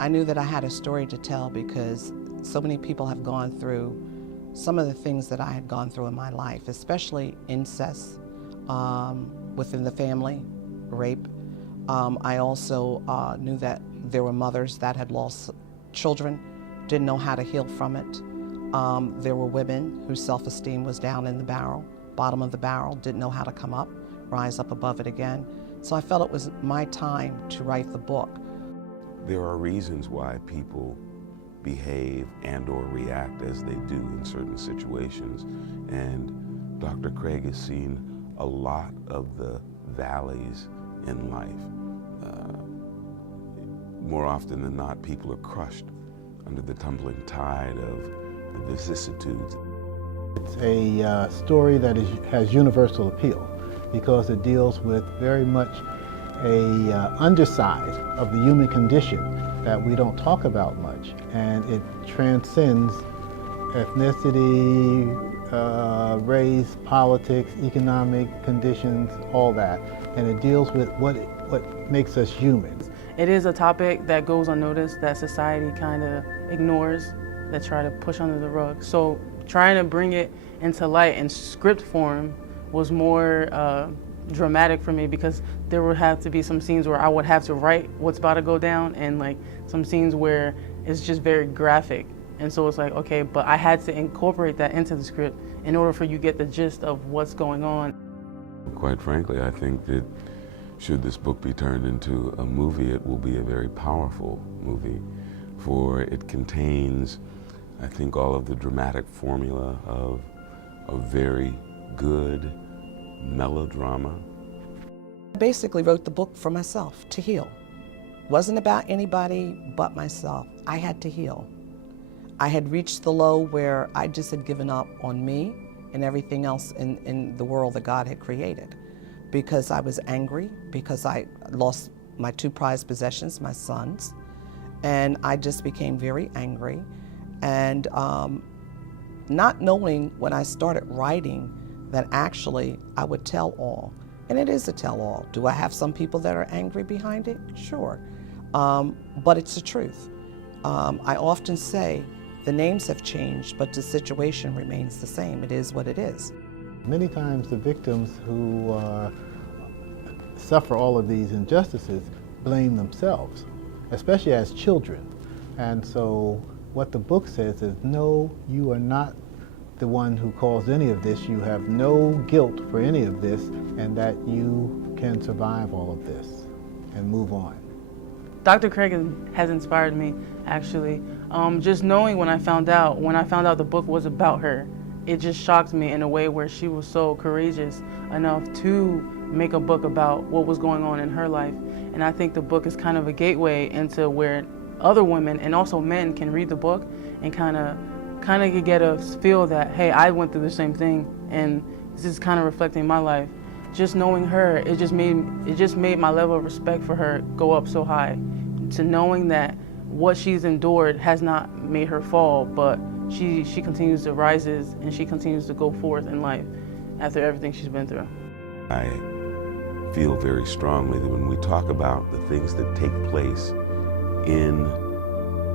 I knew that I had a story to tell because so many people have gone through some of the things that I had gone through in my life, especially incest within the family, rape. I also knew that there were mothers that had lost children, didn't know how to heal from it. There were women whose self-esteem was down in the barrel, bottom of the barrel, didn't know how to come up, rise up above it again. So I felt it was my time to write the book. There are reasons why people behave and or react as they do in certain situations. And Dr. Craig has seen a lot of the valleys in life. More often than not, people are crushed under the tumbling tide of the vicissitudes. It's a story that has universal appeal because it deals with very much a underside of the human condition that we don't talk about much, and it transcends ethnicity, race, politics, economic conditions, all that, and it deals with what makes us human. It is a topic that goes unnoticed, that society kind of ignores, that try to push under the rug. So trying to bring it into light in script form was more dramatic for me, because there would have to be some scenes where I would have to write what's about to go down, and like some scenes where it's just very graphic. And so it's like, okay, but I had to incorporate that into the script in order for you to get the gist of what's going on. Quite frankly, I think that should this book be turned into a movie, it will be a very powerful movie, for it contains, I think, all of the dramatic formula of a very good melodrama. I basically wrote the book for myself, to heal. It wasn't about anybody but myself. I had to heal. I had reached the low where I just had given up on me and everything else in the world that God had created, because I was angry, because I lost my two prized possessions, my sons, and I just became very angry. And not knowing when I started writing that actually I would tell all. And it is a tell all. Do I have some people that are angry behind it? Sure. But it's the truth. I often say the names have changed, but the situation remains the same. It is what it is. Many times the victims who suffer all of these injustices blame themselves, especially as children. And so what the book says is, no, you are not the one who caused any of this. You have no guilt for any of this, and that you can survive all of this and move on. Dr. Craig has inspired me, actually. Just knowing when I found out the book was about her, it just shocked me in a way where she was so courageous enough to make a book about what was going on in her life. And I think the book is kind of a gateway into where other women and also men can read the book and kind of get a feel that, hey, I went through the same thing, and this is kind of reflecting my life. Just knowing her, it just made my level of respect for her go up so high, to knowing that what she's endured has not made her fall, but she continues to rises, and she continues to go forth in life after everything she's been through. I feel very strongly that when we talk about the things that take place in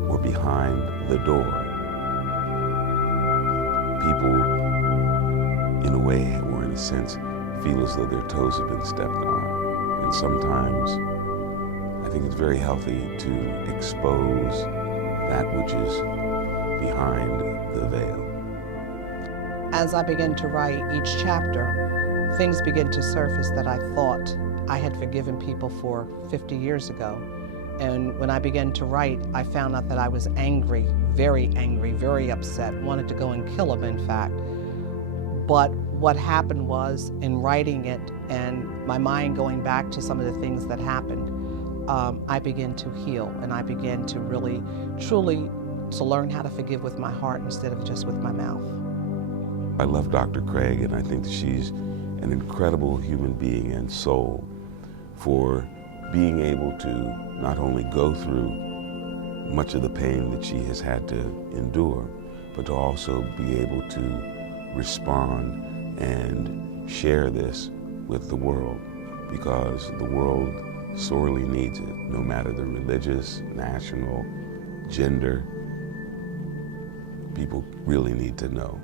or behind the door, people, in a way or in a sense, feel as though their toes have been stepped on. And sometimes I think it's very healthy to expose that which is behind the veil. As I began to write each chapter, things began to surface that I thought I had forgiven people for 50 years ago. And when I began to write, I found out that I was angry, very upset, wanted to go and kill him, in fact. But what happened was, in writing it and my mind going back to some of the things that happened, I began to heal, and I began to really, truly, to learn how to forgive with my heart instead of just with my mouth. I love Dr. Craig, and I think that she's an incredible human being and soul for being able to not only go through much of the pain that she has had to endure, but to also be able to respond and share this with the world, because the world sorely needs it, no matter the religious, national, gender. People really need to know.